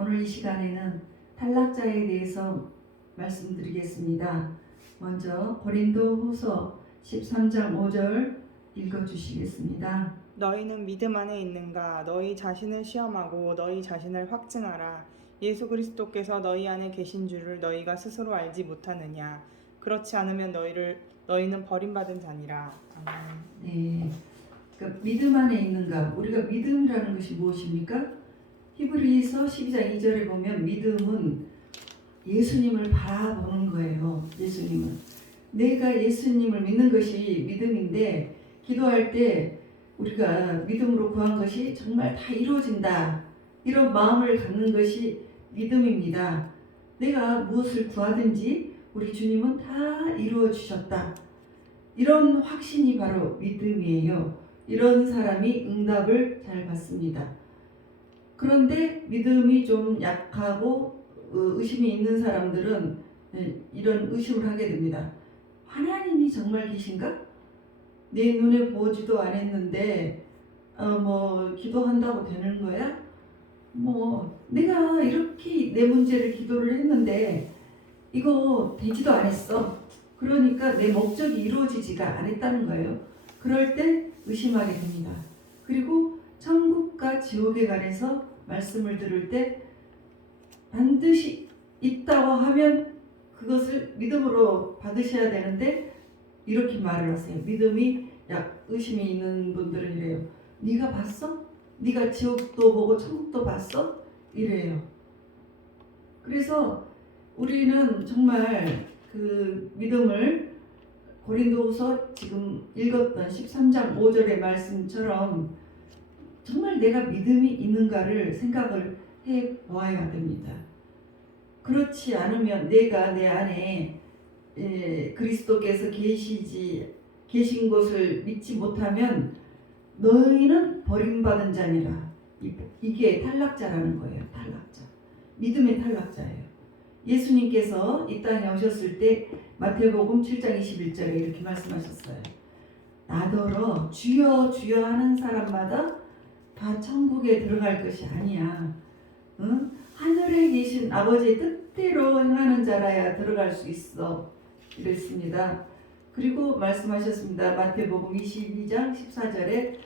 오늘 이 시간에는 탈락자에 대해서 말씀드리겠습니다. 먼저 고린도후서 13장 5절 읽어주시겠습니다. 너희는 믿음 안에 있는가? 너희 자신을 시험하고 너희 자신을 확증하라. 예수 그리스도께서 너희 안에 계신 줄을 너희가 스스로 알지 못하느냐? 그렇지 않으면 너희는 버림받은 자니라. 아멘. 네, 그러니까 믿음 안에 있는가? 우리가 믿음이라는 것이 무엇입니까? 히브리서 12장 2절에 보면 믿음은 예수님을 바라보는 거예요. 예수님을. 내가 예수님을 믿는 것이 믿음인데, 기도할 때 우리가 믿음으로 구한 것이 정말 다 이루어진다, 이런 마음을 갖는 것이 믿음입니다. 내가 무엇을 구하든지 우리 주님은 다 이루어 주셨다, 이런 확신이 바로 믿음이에요. 이런 사람이 응답을 잘 받습니다. 그런데 믿음이 좀 약하고 의심이 있는 사람들은 이런 의심을 하게 됩니다. 하나님이 정말 계신가? 내 눈에 보지도 않았는데 기도한다고 되는 거야? 내가 이렇게 내 문제를 기도를 했는데 이거 되지도 않았어. 그러니까 내 목적이 이루어지지가 않았다는 거예요. 그럴 때 의심하게 됩니다. 그리고 천국과 지옥에 관해서 말씀을 들을 때 반드시 있다고 하면 그것을 믿음으로 받으셔야 되는데 이렇게 말을 하세요. 믿음이 의심이 있는 분들은 이래요. 네가 봤어? 네가 지옥도 보고 천국도 봤어? 이래요. 그래서 우리는 정말 그 믿음을 고린도후서 지금 읽었던 13장 5절의 말씀처럼 정말 내가 믿음이 있는가를 생각을 해 보아야 됩니다. 그렇지 않으면 내가 내 안에 그리스도께서 계신 것을 믿지 못하면 너희는 버림받은 자니라. 이게 탈락자라는 거예요. 탈락자. 믿음의 탈락자예요. 예수님께서 이 땅에 오셨을 때 마태복음 7장 21절에 이렇게 말씀하셨어요. 나더러 주여 주여 하는 사람마다 다 천국에 들어갈 것이 아니야. 응? 하늘에 계신 아버지의 뜻대로 행하는 자라야 들어갈 수 있어. 이랬습니다. 그리고 말씀하셨습니다. 마태복음 22장 14절에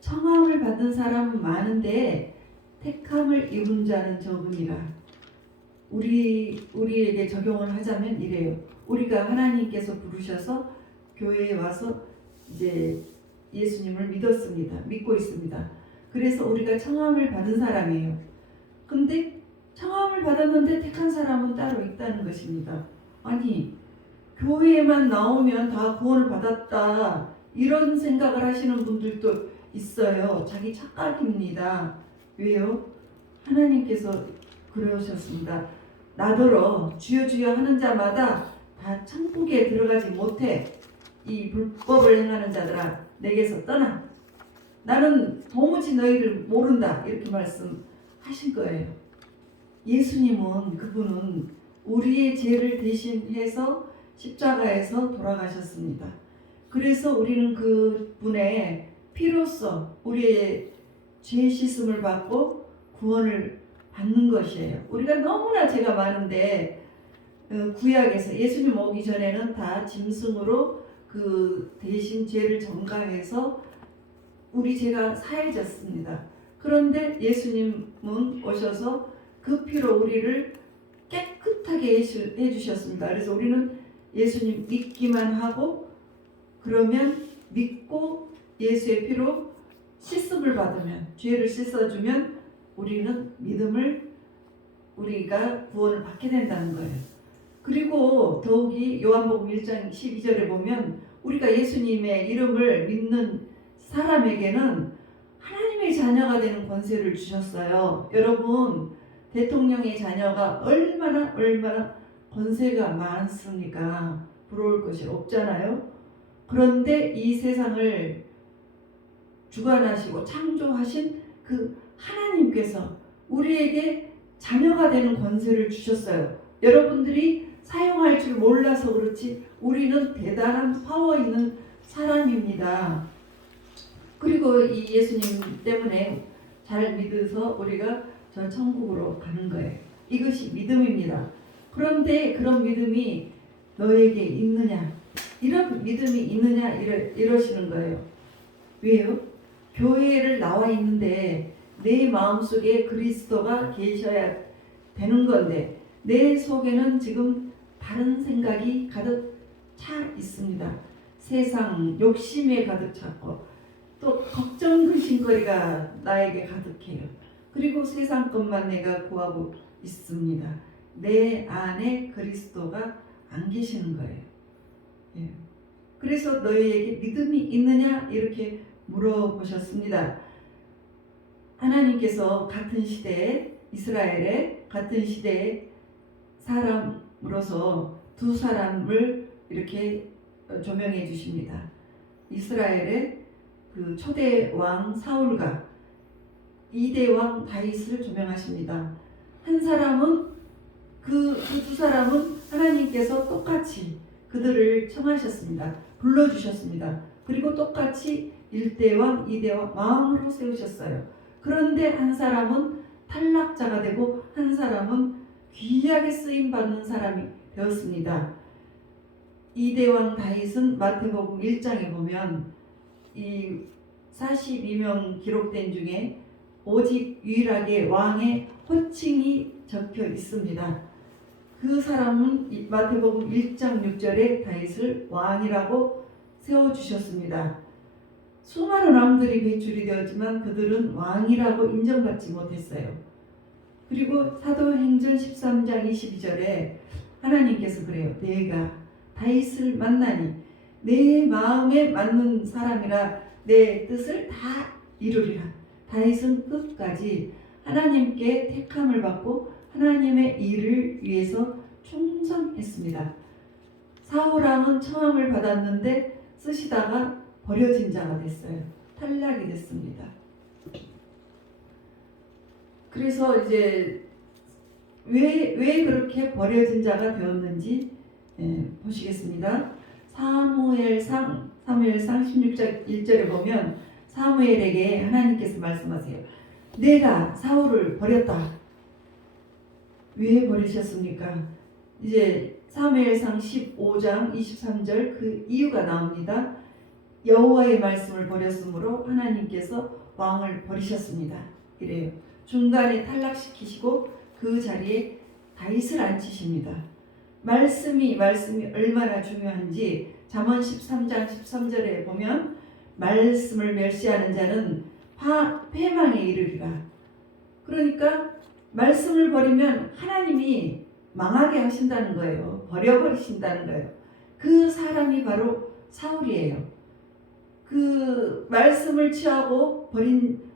청함을 받은 사람은 많은데 택함을 입은 자는 적으니라. 우리에게 적용을 하자면 이래요. 우리가 하나님께서 부르셔서 교회에 와서 이제 예수님을 믿고 있습니다. 그래서 우리가 청함을 받은 사람이에요. 근데 청함을 받았는데 택한 사람은 따로 있다는 것입니다. 아니, 교회에만 나오면 다 구원을 받았다, 이런 생각을 하시는 분들도 있어요. 자기 착각입니다. 왜요? 하나님께서 그러셨습니다. 나더러 주여 주여 하는 자마다 다 천국에 들어가지 못해. 이 불법을 행하는 자들아, 내게서 떠나. 나는 도무지 너희를 모른다. 이렇게 말씀하신 거예요. 예수님은, 그분은 우리의 죄를 대신해서 십자가에서 돌아가셨습니다. 그래서 우리는 그분의 피로써 우리의 죄 씻음을 받고 구원을 받는 것이에요. 우리가 너무나 죄가 많은데 구약에서 예수님 오기 전에는 다 짐승으로 그 대신 죄를 전가해서 우리 죄가 사해졌습니다. 그런데 예수님은 오셔서 그 피로 우리를 깨끗하게 해주셨습니다. 그래서 우리는 예수님 믿기만 하고, 그러면 믿고 예수의 피로 씻음을 받으면, 죄를 씻어주면 우리는 우리가 구원을 받게 된다는 거예요. 그리고 더욱이 요한복음 1장 12절에 보면 우리가 예수님의 이름을 믿는 사람에게는 하나님의 자녀가 되는 권세를 주셨어요. 여러분, 대통령의 자녀가 얼마나 권세가 많습니까? 부러울 것이 없잖아요. 그런데 이 세상을 주관하시고 창조하신 그 하나님께서 우리에게 자녀가 되는 권세를 주셨어요. 여러분들이 사용할 줄 몰라서 그렇지 우리는 대단한 파워 있는 사람입니다. 그리고 이 예수님 때문에 잘 믿어서 우리가 저 천국으로 가는 거예요. 이것이 믿음입니다. 그런데 그런 믿음이 너에게 있느냐? 이런 믿음이 있느냐? 이러시는 거예요. 왜요? 교회를 나와 있는데 내 마음속에 그리스도가 계셔야 되는 건데 내 속에는 지금 다른 생각이 가득 차 있습니다. 세상 욕심에 가득 찼고 또 걱정 근심거리가 나에게 가득해요. 그리고 세상 것만 내가 구하고 있습니다. 내 안에 그리스도가 안 계시는 거예요. 예. 그래서 너희에게 믿음이 있느냐 이렇게 물어보셨습니다. 하나님께서 같은 시대에 이스라엘의 같은 시대의 사람으로서 두 사람을 이렇게 조명해 주십니다. 이스라엘의 그 초대 왕 사울과 2대 왕 다윗을 조명하십니다. 한 사람은 그 두 사람은 하나님께서 똑같이 그들을 청하셨습니다. 불러주셨습니다. 그리고 똑같이 1대 왕, 2대 왕으로 세우셨어요. 그런데 한 사람은 탈락자가 되고 한 사람은 귀하게 쓰임받는 사람이 되었습니다. 2대 왕 다윗은 마태복음 1장에 보면 이 42명 기록된 중에 오직 유일하게 왕의 호칭이 적혀 있습니다. 그 사람은 마태복음 1장 6절에 다윗을 왕이라고 세워주셨습니다. 수많은 왕들이 배출이 되었지만 그들은 왕이라고 인정받지 못했어요. 그리고 사도행전 13장 22절에 하나님께서 그래요. 내가 다윗을 만나니 내 마음에 맞는 사람이라 내 뜻을 다 이루리라. 다윗은 끝까지 하나님께 택함을 받고 하나님의 일을 위해서 충성했습니다. 사울왕은 청함을 받았는데 쓰시다가 버려진 자가 됐어요. 탈락이 됐습니다. 그래서 이제 왜 그렇게 버려진 자가 되었는지 보시겠습니다. 사무엘상 16장 1절에 보면 사무엘에게 하나님께서 말씀하세요. 내가 사울을 버렸다. 왜 버리셨습니까? 이제 사무엘상 15장 23절 그 이유가 나옵니다. 여호와의 말씀을 버렸으므로 하나님께서 왕을 버리셨습니다. 이래요. 중간에 탈락시키시고 그 자리에 다윗을 앉히십니다. 말씀이 얼마나 중요한지 잠언 13장 13절에 보면 말씀을 멸시하는 자는 패망에 이르리라. 그러니까 말씀을 버리면 하나님이 망하게 하신다는 거예요. 버려버리신다는 거예요. 그 사람이 바로 사울이에요. 그 말씀을 취하고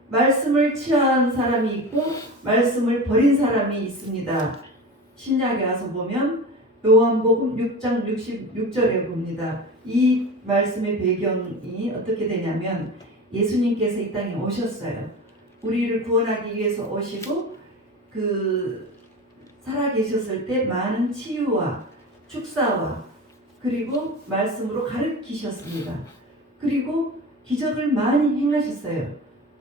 말씀을 취한 사람이 있고 말씀을 버린 사람이 있습니다. 신약에 와서 보면 요한복음 6장 66절에 봅니다. 이 말씀의 배경이 어떻게 되냐면 예수님께서 이 땅에 오셨어요. 우리를 구원하기 위해서 오시고 살아계셨을 때 많은 치유와 축사와 그리고 말씀으로 가르치셨습니다. 그리고 기적을 많이 행하셨어요.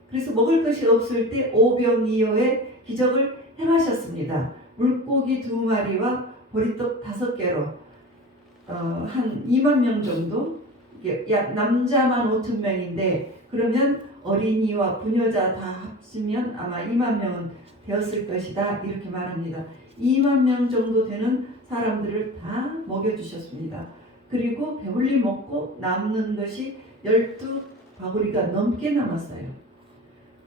그래서 먹을 것이 없을 때 오병이어의 기적을 행하셨습니다. 물고기 2마리와 보리떡 5개로 한 2만 명 정도, 남자만 5천 명인데 그러면 어린이와 부녀자 다 합치면 아마 2만 명은 되었을 것이다 이렇게 말합니다. 2만 명 정도 되는 사람들을 다 먹여주셨습니다. 그리고 배불리 먹고 남는 것이 12바구리가 넘게 남았어요.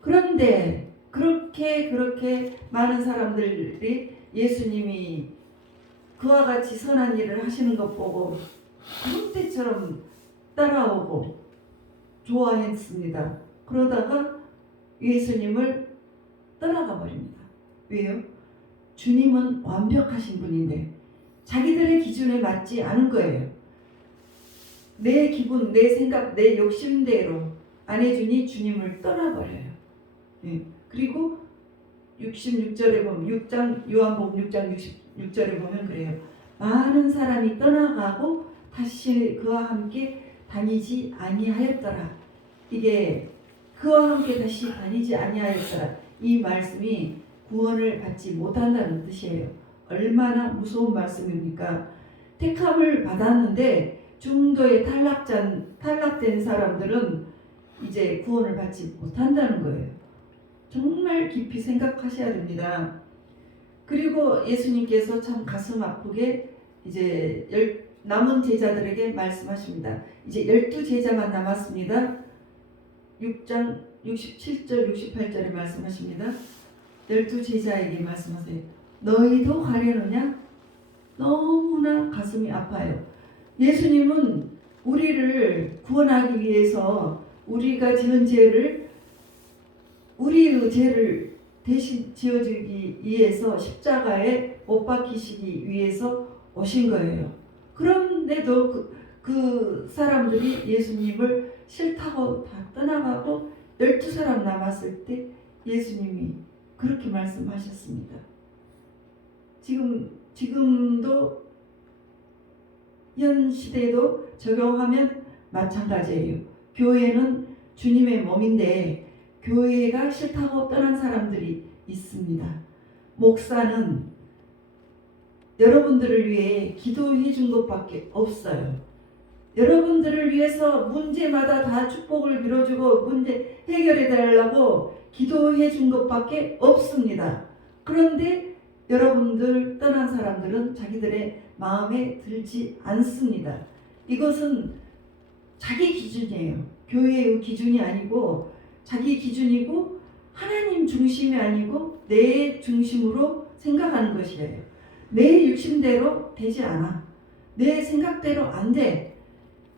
그런데 그렇게 많은 사람들이 예수님이 그와 같이 선한 일을 하시는 것 보고 그런 때처럼 따라오고 좋아했습니다. 그러다가 예수님을 떠나가 버립니다. 왜요? 주님은 완벽하신 분인데 자기들의 기준에 맞지 않은 거예요. 내 기분, 내 생각, 내 욕심대로 안 해주니 주님을 떠나버려요. 그리고 66절에 보면 요한복음 6장 66절에 보면 그래요. 많은 사람이 떠나가고 다시 그와 함께 다니지 아니하였더라. 이게 그와 함께 다시 다니지 아니하였더라. 이 말씀이 구원을 받지 못한다는 뜻이에요. 얼마나 무서운 말씀입니까? 택함을 받았는데 중도에 탈락된 사람들은 이제 구원을 받지 못한다는 거예요. 정말 깊이 생각하셔야 됩니다. 그리고 예수님께서 참 가슴 아프게 이제 남은 제자들에게 말씀하십니다. 이제 12제자만 남았습니다. 6장 67절 68절에 말씀하십니다. 12제자에게 말씀하세요. 너희도 가려느냐? 너무나 가슴이 아파요. 예수님은 우리를 구원하기 위해서 우리가 지은 죄를 우리의 죄를 대신 지어주기 위해서 십자가에 못 박히시기 위해서 오신 거예요. 그런데도 그 사람들이 예수님을 싫다고 다 떠나가고 12사람 남았을 때 예수님이 그렇게 말씀하셨습니다. 지금도 현 시대도 적용하면 마찬가지예요. 교회는 주님의 몸인데 교회가 싫다고 떠난 사람들이 있습니다. 목사는 여러분들을 위해 기도해 준 것밖에 없어요. 여러분들을 위해서 문제마다 다 축복을 빌어주고 문제 해결해 달라고 기도해 준 것밖에 없습니다. 그런데 여러분들 떠난 사람들은 자기들의 마음에 들지 않습니다. 이것은 자기 기준이에요. 교회의 기준이 아니고 자기 기준이고 하나님 중심이 아니고 내 중심으로 생각하는 것이에요. 내 육신대로 되지 않아. 내 생각대로 안 돼.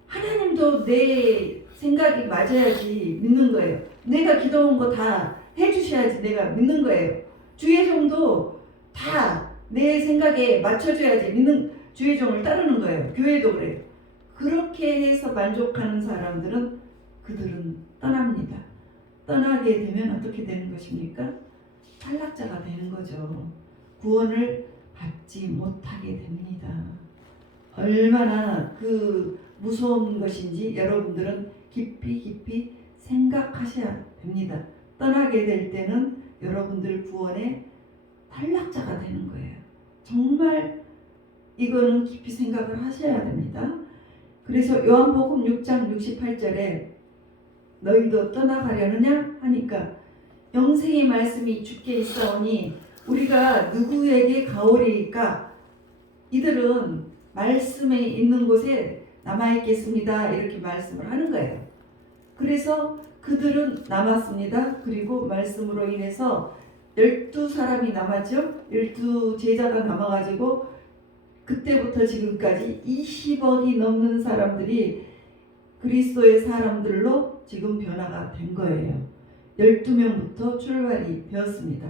하나님도 내 생각이 맞아야지 믿는 거예요. 내가 기도한 거 다 해주셔야지 내가 믿는 거예요. 주의종도 다 내 생각에 맞춰줘야지 믿는 주의종을 따르는 거예요. 교회도 그래요. 그렇게 해서 만족하는 사람들은 그들은 떠납니다. 떠나게 되면 어떻게 되는 것입니까? 탈락자가 되는 거죠. 구원을 받지 못하게 됩니다. 얼마나 그 무서운 것인지 여러분들은 깊이 생각하셔야 됩니다. 떠나게 될 때는 여러분들 구원의 탈락자가 되는 거예요. 정말 이거는 깊이 생각을 하셔야 됩니다. 그래서 요한복음 6장 68절에 너희도 떠나가려느냐 하니까 영생의 말씀이 주께 있사오니 우리가 누구에게 가오리까? 이들은 말씀에 있는 곳에 남아있겠습니다. 이렇게 말씀을 하는 거예요. 그래서 그들은 남았습니다. 그리고 말씀으로 인해서 12사람이 남았죠. 12제자가 남아가지고 그때부터 지금까지 20억이 넘는 사람들이 그리스도의 사람들로 지금 변화가 된 거예요. 12명부터 출발이 되었습니다.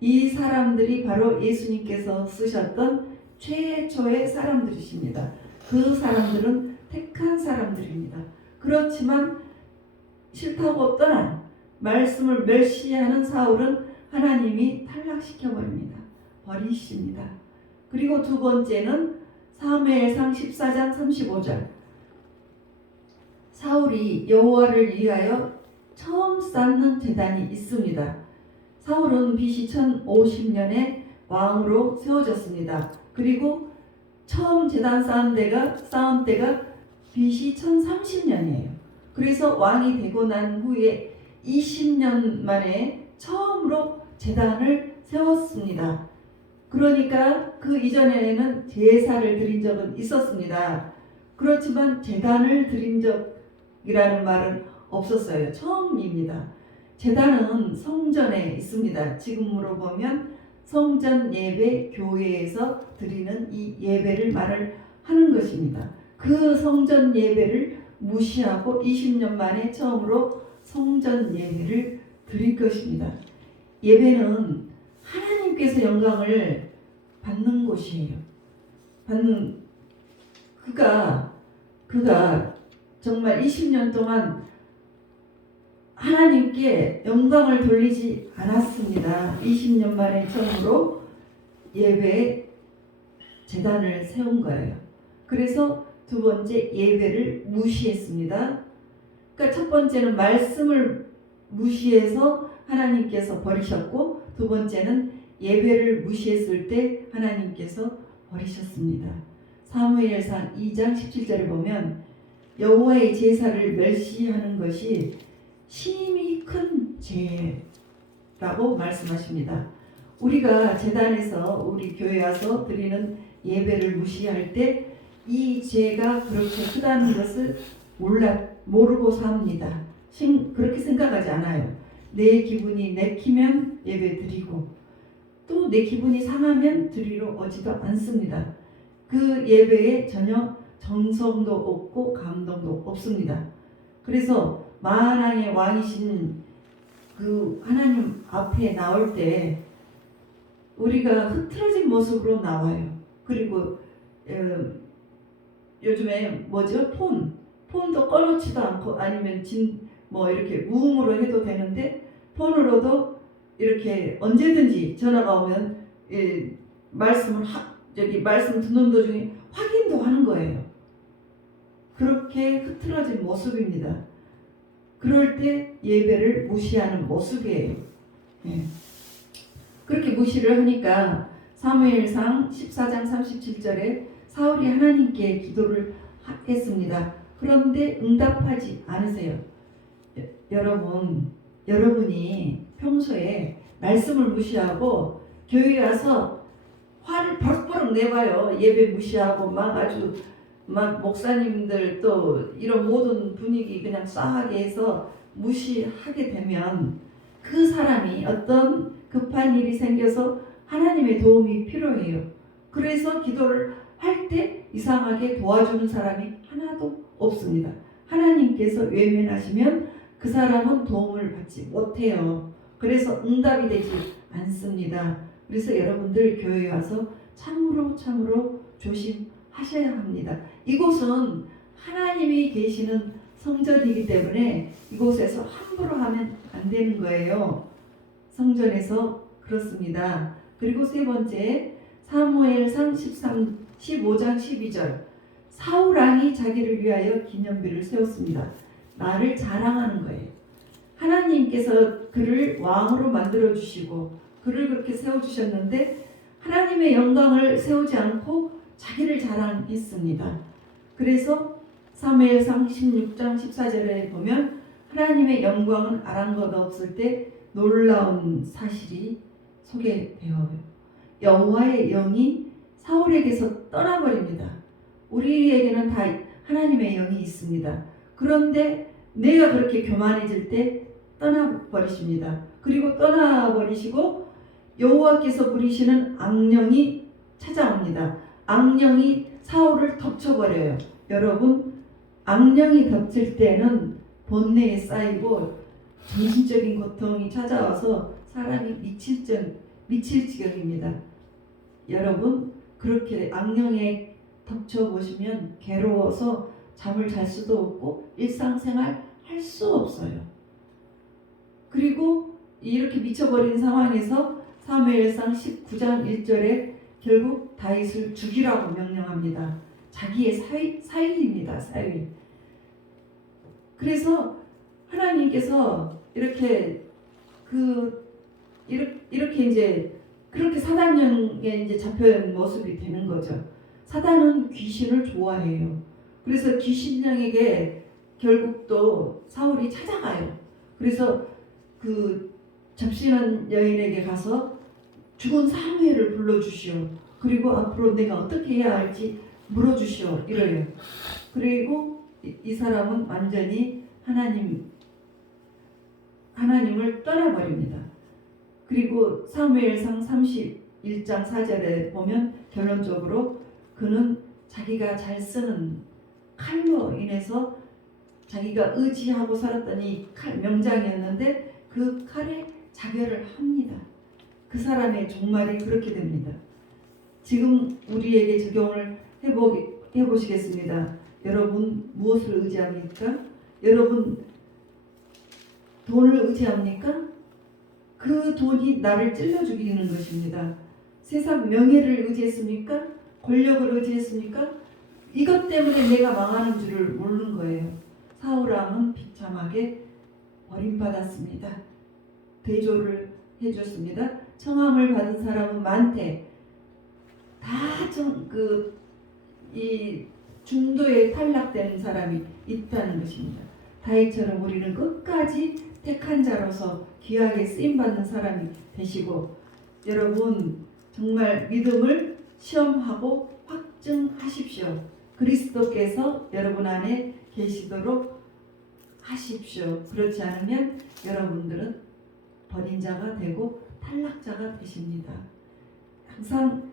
이 사람들이 바로 예수님께서 쓰셨던 최초의 사람들이십니다. 그 사람들은 택한 사람들입니다. 그렇지만 싫다고 떠난 말씀을 멸시하는 사울은 하나님이 탈락시켜버립니다. 버리십니다. 그리고 두 번째는 사무엘상 14장 35절 사울이 여호와를 위하여 처음 쌓는 제단이 있습니다. 사울은 BC 1050년에 왕으로 세워졌습니다. 그리고 처음 제단 쌓은 때가 BC 1030년이에요. 그래서 왕이 되고 난 후에 20년 만에 처음으로 제단을 세웠습니다. 그러니까 그 이전에는 제사를 드린 적은 있었습니다. 그렇지만 제단을 드린 적이라는 말은 없었어요. 처음입니다. 제단은 성전에 있습니다. 지금으로 보면 성전 예배 교회에서 드리는 이 예배를 말을 하는 것입니다. 그 성전 예배를 무시하고 20년 만에 처음으로 성전 예배를 드릴 것입니다. 예배는 하나님께서 영광을 받는 곳이에요. 그가 정말 20년 동안 하나님께 영광을 돌리지 않았습니다. 20년 만에 처음으로 예배 제단을 세운 거예요. 그래서 두 번째 예배를 무시했습니다. 그러니까 첫 번째는 말씀을 무시해서 하나님께서 버리셨고 두 번째는 예배를 무시했을 때 하나님께서 버리셨습니다. 사무엘상 2장 17절에 보면 여호와의 제사를 멸시하는 것이 심히 큰 죄라고 말씀하십니다. 우리가 제단에서 우리 교회 와서 드리는 예배를 무시할 때 이 죄가 그렇게 크다는 것을 모르고 삽니다. 그렇게 생각하지 않아요. 내 기분이 내키면 예배 드리고 또 내 기분이 상하면 드리러 오지도 않습니다. 그 예배에 전혀 정성도 없고 감동도 없습니다. 그래서 만왕의 왕이신 그 하나님 앞에 나올 때 우리가 흐트러진 모습으로 나와요. 그리고 요즘에 뭐죠? 폰도 꺼놓지도 않고 아니면 이렇게 무음으로 해도 되는데 폰으로도 이렇게 언제든지 전화가 오면 말씀 듣는 도중에 확인도 하는 거예요. 그렇게 흐트러진 모습입니다. 그럴 때 예배를 무시하는 모습이에요. 그렇게 무시를 하니까 사무엘상 14장 37절에 사울이 하나님께 기도를 했습니다. 그런데 응답하지 않으세요. 여러분이 평소에 말씀을 무시하고 교회에 와서 화를 버럭버럭 내봐요. 예배 무시하고 막 목사님들 또 이런 모든 분위기 그냥 싸하게 해서 무시하게 되면 그 사람이 어떤 급한 일이 생겨서 하나님의 도움이 필요해요. 그래서 기도를 할 때 이상하게 도와주는 사람이 하나도 없습니다. 하나님께서 외면하시면 그 사람은 도움을 받지 못해요. 그래서 응답이 되지 않습니다. 그래서 여러분들 교회에 와서 참으로 조심하셔야 합니다. 이곳은 하나님이 계시는 성전이기 때문에 이곳에서 함부로 하면 안 되는 거예요. 성전에서 그렇습니다. 그리고 세 번째, 사무엘상 15장 12절, 사울왕이 자기를 위하여 기념비를 세웠습니다. 나를 자랑하는 거예요. 하나님께서 그를 왕으로 만들어 주시고 그를 그렇게 세워주셨는데 하나님의 영광을 세우지 않고 자기를 자랑했습니다. 그래서 사무엘상 16장 14절에 보면 하나님의 영광은 아랑곳없을 때 놀라운 사실이 소개되어요. 여호와의 영이 사울에게서 떠나버립니다. 우리에게는 다 하나님의 영이 있습니다. 그런데 내가 그렇게 교만해질 때 떠나버리십니다. 그리고 떠나버리시고 여호와께서 부리시는 악령이 찾아옵니다. 악령이 사울을 덮쳐버려요. 여러분, 악령이 덮칠 때는 본내에 쌓이고 정신적인 고통이 찾아와서 사람이 미칠 지경입니다. 여러분, 그렇게 악령에 덮쳐보시면 괴로워서 잠을 잘 수도 없고 일상생활 할 수 없어요. 그리고 이렇게 미쳐버린 상황에서 사무엘상 19장 1절에 결국 다윗을 죽이라고 명령합니다. 자기의 사위입니다. 사위. 그래서 하나님께서 이렇게 이제 그렇게 사단령에 이제 잡혀있는 모습이 되는 거죠. 사단은 귀신을 좋아해요. 그래서 귀신령에게 결국 또 사울이 찾아가요. 그래서 그 접신한 여인에게 가서 죽은 사무엘을 불러주시오. 그리고 앞으로 내가 어떻게 해야 할지 물어주시오. 이래요. 그리고 이 사람은 완전히 하나님을 떠나버립니다. 그리고 사무엘상 31장 4절에 보면 결론적으로 그는 자기가 잘 쓰는 칼로 인해서 자기가 의지하고 살았던 이 칼, 명장이었는데 그 칼에 자결을 합니다. 그 사람의 종말이 그렇게 됩니다. 지금 우리에게 적용을 해보시겠습니다. 여러분 무엇을 의지합니까? 여러분 돈을 의지합니까? 그 돈이 나를 찔러 죽이는 것입니다. 세상 명예를 의지했습니까? 권력을 의지했습니까? 이것 때문에 내가 망하는 줄을 모르는 거예요. 사울왕은 비참하게 버림받았습니다. 대조를 해줬습니다. 청함을 받은 사람은 많대. 이 중도에 탈락된 사람이 있다는 것입니다. 다윗처럼 우리는 끝까지 택한 자로서 귀하게 쓰임받는 사람이 되시고, 여러분 정말 믿음을 시험하고 확증하십시오. 그리스도께서 여러분 안에 계시도록 하십시오. 그렇지 않으면 여러분들은 버린 자가 되고 탈락자가 되십니다. 항상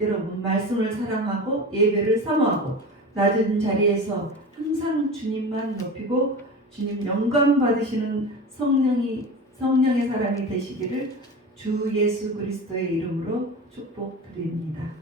여러분 말씀을 사랑하고 예배를 사모하고 낮은 자리에서 항상 주님만 높이고 주님 영광 받으시는 성령의 사람이 되시기를 주 예수 그리스도의 이름으로 축복드립니다.